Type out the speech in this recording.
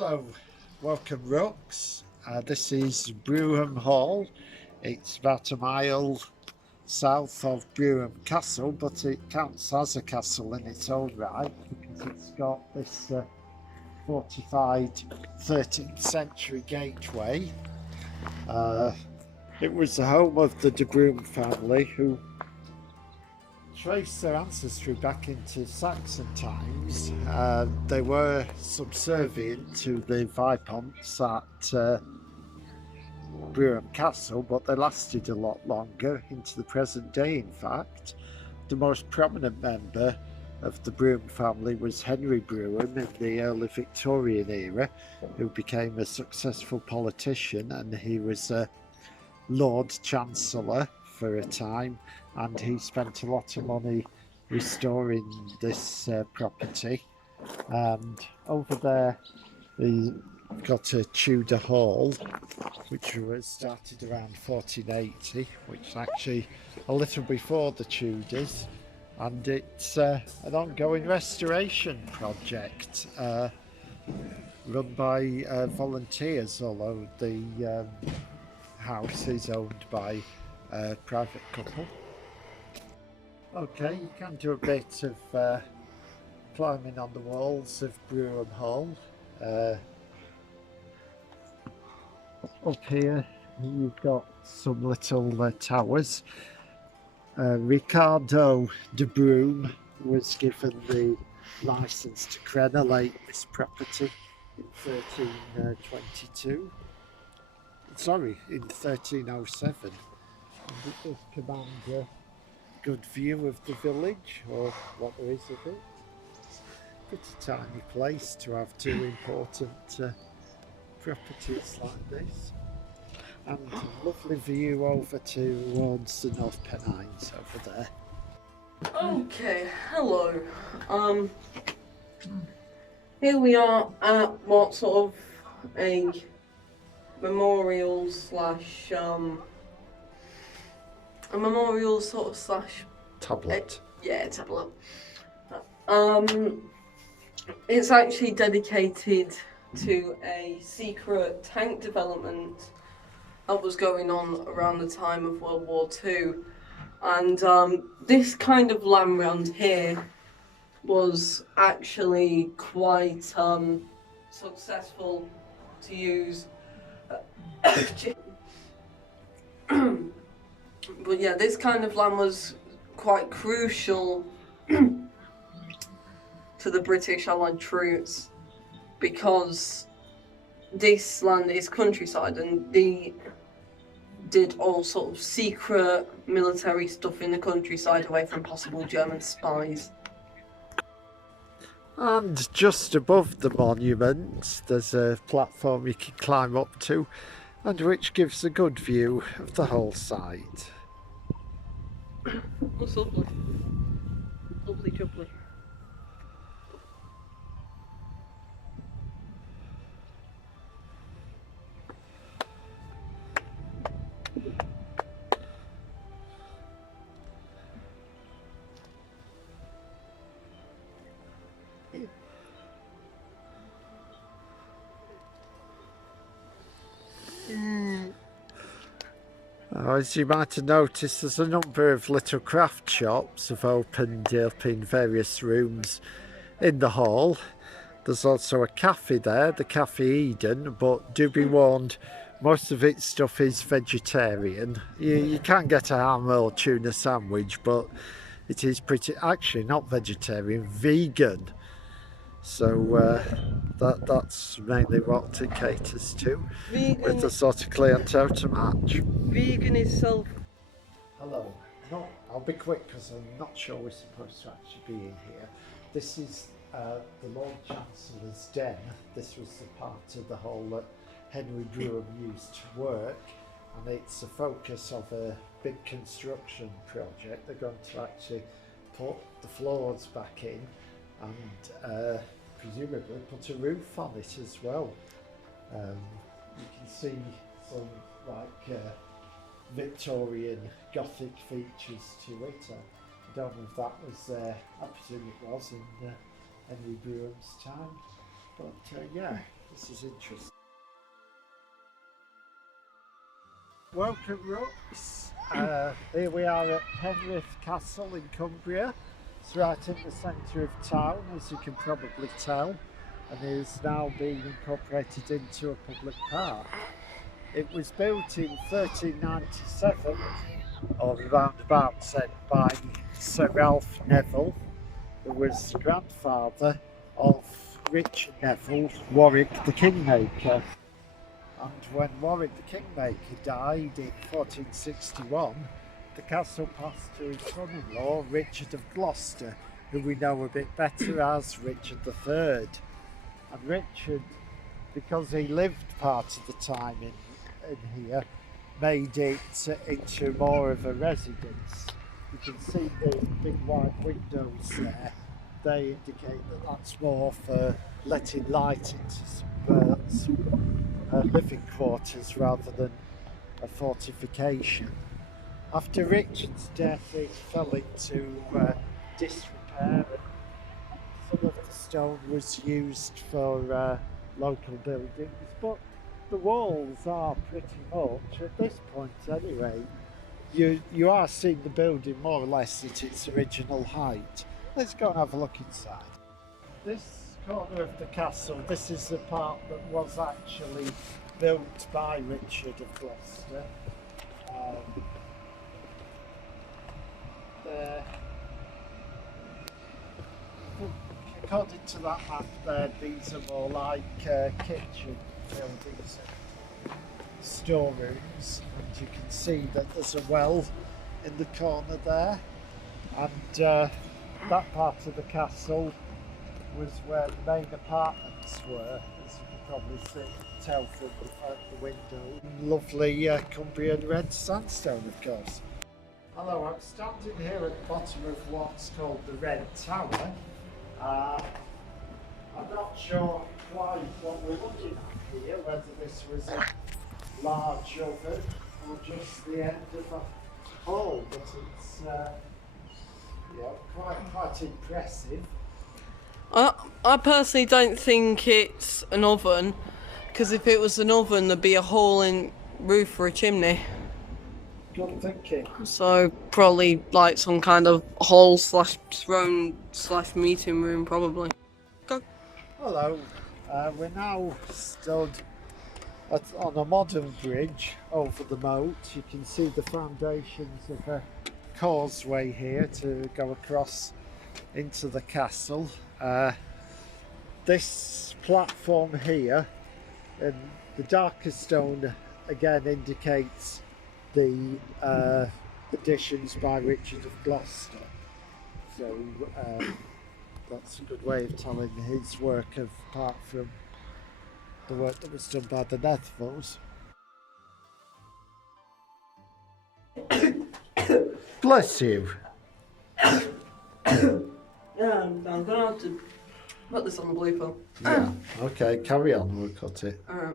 Hello, welcome Rooks. This is Brougham Hall. It's about a mile south of Brougham Castle, but it counts as a castle in its own right because it's got this fortified 13th century gateway. It was the home of the de Brougham family, who trace their ancestry back into Saxon times. They were subservient to the Viscounts at Brougham Castle, but they lasted a lot longer, into the present day in fact. The most prominent member of the Brougham family was Henry Brougham in the early Victorian era, who became a successful politician, and he was a Lord Chancellor for a time, and he spent a lot of money restoring this property. And over there we've got a Tudor Hall, which was started around 1480, which is actually a little before the Tudors, and it's an ongoing restoration project run by volunteers, although the house is owned by a private couple. Okay, you can do a bit of climbing on the walls of Brougham Hall. Up here you've got some little towers. Ricardo de Brougham was given the license to crenellate this property in 1322. Sorry, in 1307. And it does command a good view of the village, or what there is of it. It's a tiny place to have two important properties like this. And a lovely view over towards the North Pennines over there. Okay, hello. Here we are at what sort of a memorial slash Tablet. Tablet. It's actually dedicated to a secret tank development that was going on around the time of World War II. And this kind of land round here was actually quite successful to use. But yeah, this kind of land was quite crucial to the British Allied troops, because this land is countryside and they did all sort of secret military stuff in the countryside away from possible German spies. And just above the monument there's a platform you can climb up to, and which gives a good view of the whole site. That's lovely. Lovely jubbly. As you might have noticed, there's a number of little craft shops have opened up in various rooms in the hall. There's also a cafe there, the Cafe Eden, but do be warned, most of its stuff is vegetarian. You can get a ham or tuna sandwich, but it is actually not vegetarian, vegan. So that's mainly what it caters to, with the sort of clientele to match. Vegan is self. Hello. No, I'll be quick because I'm not sure we're supposed to actually be in here. This is the Lord Chancellor's den. This was the part of the hall that Henry Brougham used to work, and it's the focus of a big construction project. They're going to actually put the floors back in and presumably put a roof on it as well. You can see some Victorian Gothic features to it. I don't know if that was I presume it was in Henry Brougham's time, but yeah, This is interesting. Welcome, Rooks. Here we are at Penrith Castle in Cumbria. It's right in the centre of town, as you can probably tell, and is now being incorporated into a public park. It was built in 1397, or roundabout said, by Sir Ralph Neville, who was grandfather of Richard Neville, Warwick the Kingmaker. And when Warwick the Kingmaker died in 1461, the castle passed to his son-in-law, Richard of Gloucester, who we know a bit better as Richard III. And Richard, because he lived part of the time in here, made it into more of a residence. You can see the big white windows there. They indicate that that's more for letting light into some living quarters rather than a fortification. After Richard's death, it fell into disrepair, and some of the stone was used for local buildings, but the walls are pretty much, at this point anyway, you are seeing the building more or less at its original height. Let's go and have a look inside. This corner of the castle, this is the part that was actually built by Richard of Gloucester. There, according to that map there, these are more like kitchen buildings and storerooms, and you can see that there's a well in the corner there, and that part of the castle was where the main apartments were, as you can probably tell from the window. Lovely Cumbrian red sandstone, of course. Hello, I'm standing here at the bottom of what's called the Red Tower. I'm not sure quite what we're looking at here, whether this was a large oven or just the end of a hall, but it's quite impressive. I personally don't think it's an oven, because if it was an oven, there'd be a hole in roof for a chimney. Good thinking. So probably like some kind of hall / throne / meeting room, probably. Go. Hello, we're now stood on a modern bridge over the moat. You can see the foundations of a causeway here to go across into the castle. This platform here, and the darker stone again indicates the additions by Richard of Gloucester. So that's a good way of telling his work apart from the work that was done by the Nevilles. Bless you. Yeah, I'm gonna have to put this on the blooper. Yeah. Okay, carry on. We'll cut it.